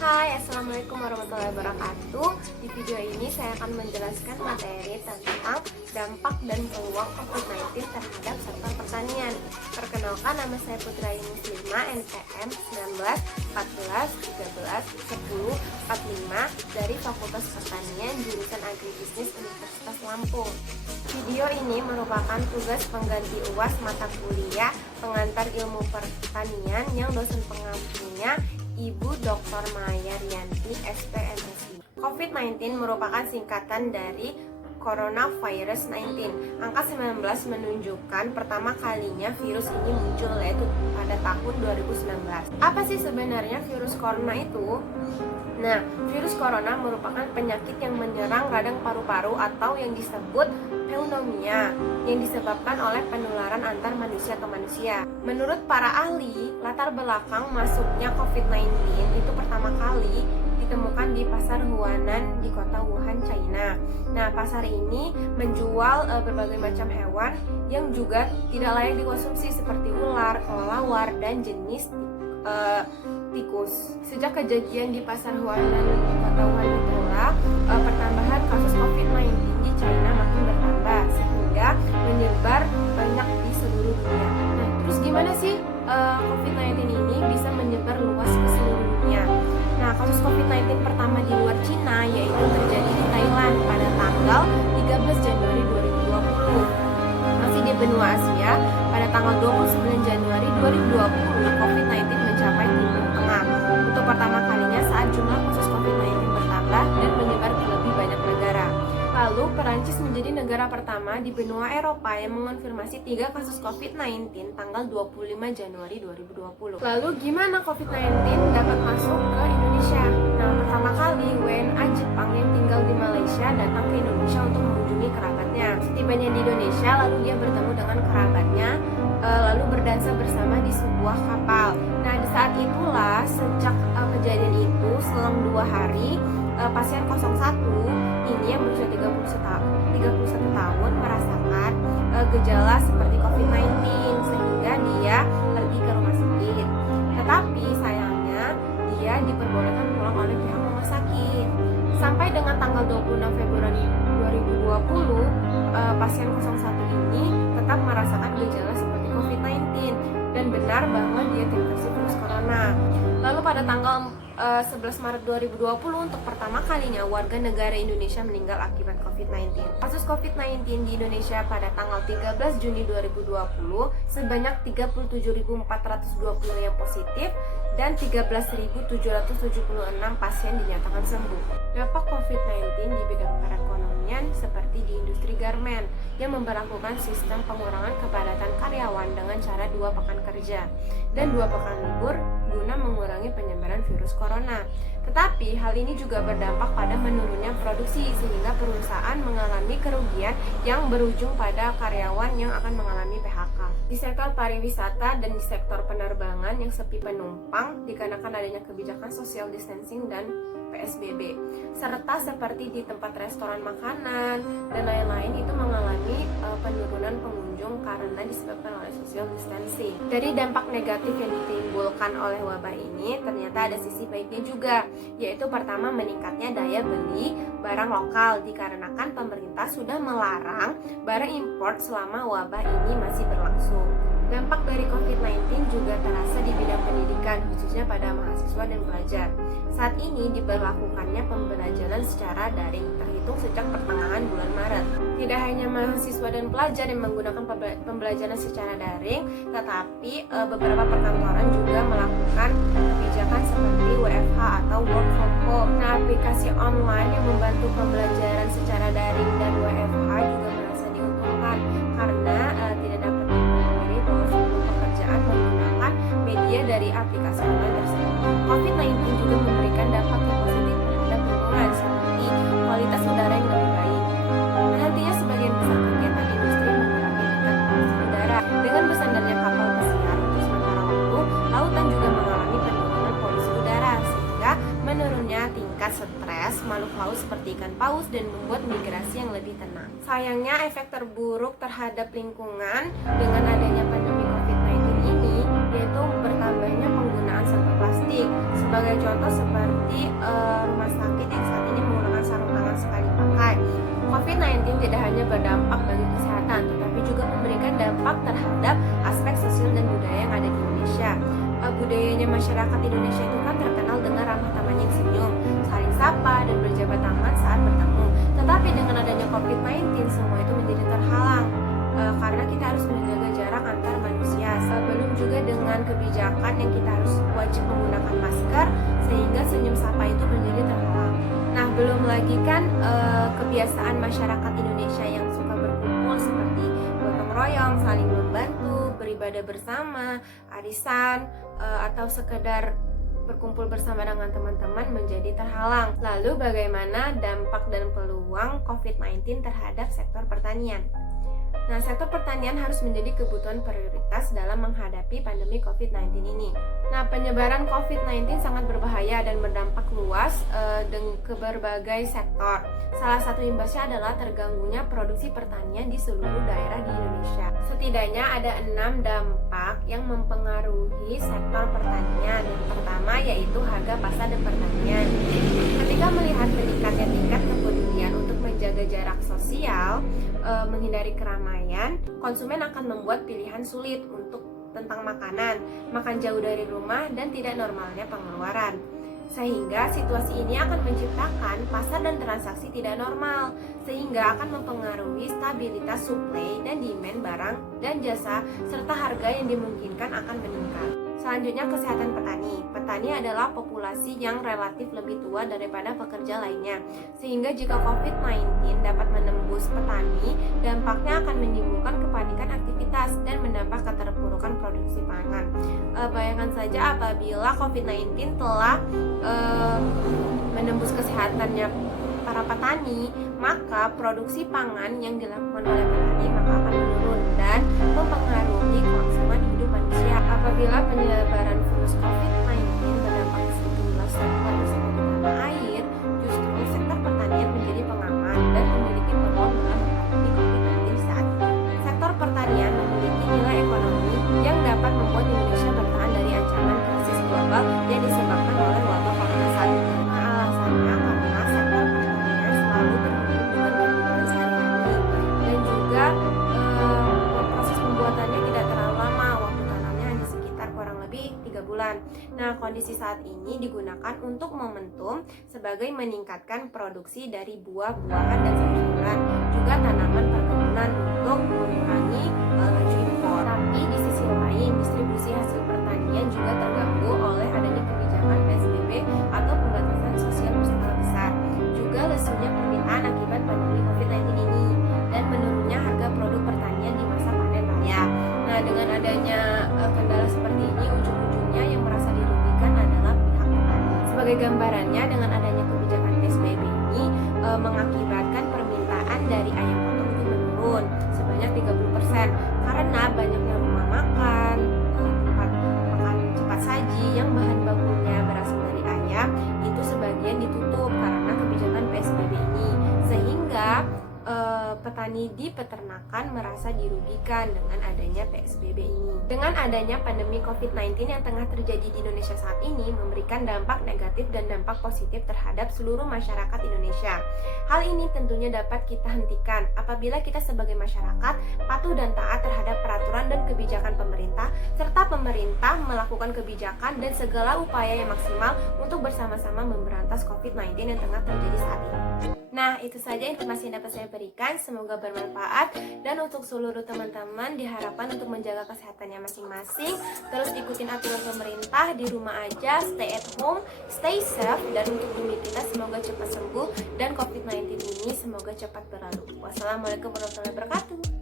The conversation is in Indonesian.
Hai, Assalamualaikum warahmatullahi wabarakatuh. Di video ini saya akan menjelaskan materi tentang dampak dan peluang COVID-19 terhadap sektor pertanian. Perkenalkan, nama saya Putra Muslimah, NPM 19 14 13 10 45 dari Fakultas Pertanian jurusan Agribisnis Universitas Lampung. Video ini merupakan tugas pengganti UAS mata kuliah pengantar ilmu pertanian yang dosen pengampunya Ibu Dr. Maya Rianti, SPMSI. COVID-19 merupakan singkatan dari Coronavirus 19. Angka 19 menunjukkan pertama kalinya virus ini muncul, yaitu pada tahun 2019. Apa sih sebenarnya virus corona itu? Nah, virus corona merupakan penyakit yang menyerang radang paru-paru atau yang disebut pneumonia yang disebabkan oleh penularan antar manusia ke manusia. Menurut para ahli, latar belakang masuknya COVID-19 itu pertama kali ditemukan di pasar Huanan di kota Wuhan, China. Nah, pasar ini menjual berbagai macam hewan yang juga tidak layak dikonsumsi seperti ular, kelelawar, dan jenis tikus. Sejak kejadian di pasar Huanan di kota Wuhan itulah pertambahan kasus COVID-19 di China makin bertambah sehingga menyebar banyak di seluruh dunia. Nah, terus gimana sih COVID-19 ini bisa menyebar luas ke seluruh dunia? Nah, kasus COVID-19 pertama di luar Cina yaitu terjadi di Thailand pada tanggal 13 Januari 2020. Masih di benua Asia, pada tanggal 29 Januari 2020 COVID-19 mencapai Timur Tengah. Untuk pertama kalinya saat jumlah kasus COVID-19 bertambah dan menyebar ke lebih banyak negara. Lalu, Perancis menjadi negara pertama di benua Eropa yang mengonfirmasi 3 kasus COVID-19 tanggal 25 Januari 2020. Lalu, gimana COVID-19 dapat masuk ke Indonesia? Nah, pertama kali WNA Jepang yang tinggal di Malaysia datang ke Indonesia untuk mengunjungi kerabatnya. Setibanya di Indonesia, lalu dia bertemu dengan kerabatnya, lalu berdansa bersama di sebuah kapal. Nah, di saat itulah, sejak kejadian itu, selang 2 hari, pasien 01 ini yang berusia 31 tahun merasakan gejala seperti COVID-19 sehingga dia pergi ke rumah sakit. Tetapi sayangnya dia diperbolehkan pulang oleh pihak rumah sakit. Sampai dengan tanggal 26 Februari 2020, pasien 01 ini tetap merasakan gejala seperti COVID-19 dan benar bahwa dia terinfeksi virus corona. Lalu pada tanggal 11 Maret 2020 untuk pertama kalinya warga negara Indonesia meninggal akibat COVID-19. Kasus COVID-19 di Indonesia pada tanggal 13 Juni 2020 sebanyak 37.420 yang positif dan 13.776 pasien dinyatakan sembuh. Dampak COVID-19 di bidang perekonomian seperti di industri garmen yang memberlakukan sistem pengurangan kepadatan karyawan dengan cara 2 pekan kerja dan 2 pekan libur guna mengurangi penyebaran virus corona. Tetapi hal ini juga berdampak pada menurunnya produksi sehingga perusahaan mengalami kerugian yang berujung pada karyawan yang akan mengalami PHK. Di sektor pariwisata dan di sektor penerbangan yang sepi penumpang dikarenakan adanya kebijakan social distancing dan PSBB, serta seperti di tempat restoran makanan dan lain-lain itu mengalami penurunan pengunjung karena disebabkan oleh social distancing. Dari dampak negatif yang ditimbulkan oleh wabah ini ternyata ada sisi baiknya juga, yaitu pertama meningkatnya daya beli barang lokal dikarenakan pemerintah sudah melarang barang impor selama wabah ini masih berlangsung. Dampak dari COVID-19 juga terasa di bidang pendidikan, khususnya pada mahasiswa dan pelajar. Saat ini diberlakukannya pembelajaran secara daring, terhitung sejak pertengahan bulan Maret. Tidak hanya mahasiswa dan pelajar yang menggunakan pembelajaran secara daring, tetapi beberapa perkantoran juga melakukan kebijakan seperti WFH atau work from home. Nah, aplikasi online yang membantu pembelajaran secara daring dan WFH juga merasa diuntungkan karena tidak dapat menggunakan media dari aplikasi online tersebut. COVID-19 juga memberikan dampak yang positif terhadap lingkungan seperti kualitas udara yang lebih baik. Nantinya sebagian besar kegiatan industri mengurangi tingkat polusi udara. Dengan bersandarnya kapal pesiar untuk sementara waktu, lautan juga mengalami penurunan polusi udara sehingga menurunnya tingkat stres makhluk laut seperti ikan paus dan membuat migrasi yang lebih tenang. Sayangnya efek terburuk terhadap lingkungan dengan adanya pandemi COVID-19 ini yaitu bertambahnya penggunaan sampah plastik Sebagai contoh seperti rumah sakit yang saat ini menggunakan sarung tangan sekali pakai. COVID-19 tidak hanya berdampak bagi kesehatan, tetapi juga memberikan dampak terhadap aspek sosial dan budaya yang ada di Indonesia. Budayanya masyarakat Indonesia itu kan terkenal dengan ramah tamah yang senyum, saling sapa, dan berjabat tangan saat bertemu. Tetapi dengan adanya COVID-19, semua itu menjadi terhalang karena kita harus menjaga jarak antar manusia. Belum juga dengan kebijakan yang kita harus wajib menggunakan masker, sehingga senyum sapa itu menjadi terhalang. Nah, belum lagi kan kebiasaan masyarakat Indonesia yang suka berkumpul seperti gotong royong, saling membantu, beribadah bersama, arisan, atau sekedar berkumpul bersama dengan teman-teman menjadi terhalang. Lalu bagaimana dampak dan peluang COVID-19 terhadap sektor pertanian? Nah, sektor pertanian harus menjadi kebutuhan prioritas dalam menghadapi pandemi COVID-19 ini. Nah, penyebaran COVID-19 sangat berbahaya dan berdampak luas ke berbagai sektor. Salah satu imbasnya adalah terganggunya produksi pertanian di seluruh daerah di Indonesia. Setidaknya ada 6 dampak yang mempengaruhi sektor pertanian. Yang pertama yaitu harga pasar dan pertanian. Ketika melihat meningkatnya tingkat kepedulian untuk menjaga jarak sosial, menghindari keramaian, konsumen akan membuat pilihan sulit untuk tentang makanan, makan jauh dari rumah, dan tidak normalnya pengeluaran. Sehingga situasi ini akan menciptakan pasar dan transaksi tidak normal, sehingga akan mempengaruhi stabilitas suplai dan demand barang dan jasa, serta harga yang dimungkinkan akan meningkat. Selanjutnya, kesehatan petani. Petani adalah populasi yang relatif lebih tua daripada pekerja lainnya, sehingga jika COVID-19 dapat menembus petani, dampaknya akan menimbulkan kepanikan aktivitas dan menambah keterpurukan produksi pangan. Bayangkan saja apabila COVID-19 telah menembus kesehatannya para petani, maka produksi pangan yang dilakukan oleh petani maka akan menurun dan mempengaruhi kelangsungan hidup manusia. Apabila penyebaran virus COVID-19 berdampak ke sejumlah sektor usaha di tanah air, justru sektor pertanian menjadi pengaman dan memiliki peluang dalam menghadapi COVID-19 saat ini. Sektor pertanian memiliki nilai ekonomi yang dapat membuat Indonesia bertahan dari ancaman krisis global yang disebabkan oleh wabah corona saat ini. Alasannya karena sektor pertanian selalu berhubungan dengan kebutuhan sehari-hari dan juga proses pembuatannya tidak terlalu lama, waktu tanamnya hanya sekitar kurang lebih 3 bulan. Nah, kondisi saat ini digunakan untuk momentum sebagai meningkatkan produksi dari buah-buahan dan sayuran, juga tanaman perkebunan untuk mengurangi laju impor. Tapi di sisi lain, distribusi hasil pertanian juga terganggu oleh adanya kebijakan PSBB atau pembatasan sosial berskala besar. Juga lesunya permintaan akibat pandemi COVID-19 ini dan menurunnya harga produk pertanian di masa panen raya. Nah, dengan adanya kendala seperti ini, ujung-ujungnya yang merasa dirugikan adalah pihak petani. Sebagai gambarannya, dengan adanya kebijakan PSBB ini mengakibatkan permintaan dari ayam potong itu menurun sebanyak 30% karena banyaknya rumah makan, tempat makan cepat saji yang bahan bakunya berasal dari ayam itu sebagian ditutup karena kebijakan PSBB ini, sehingga petani di peternakan merasa dirugikan dengan adanya PSBB ini. Dengan adanya pandemi COVID-19 yang tengah terjadi di Indonesia saat ini memberikan dampak negatif dan dampak positif terhadap seluruh masyarakat Indonesia. Hal ini tentunya dapat kita hentikan apabila kita sebagai masyarakat patuh dan taat terhadap peraturan dan kebijakan pemerintah, serta pemerintah melakukan kebijakan dan segala upaya yang maksimal untuk bersama-sama memberantas COVID-19 yang tengah terjadi saat ini. Nah, itu saja informasi yang dapat saya berikan. Semoga bermanfaat, dan untuk seluruh teman-teman diharapkan untuk menjaga kesehatannya masing-masing. Terus ikutin aturan pemerintah, di rumah aja, stay at home, stay safe, dan untuk bumi kita semoga cepat sembuh dan COVID-19 ini semoga cepat berlalu. Wassalamualaikum warahmatullahi wabarakatuh.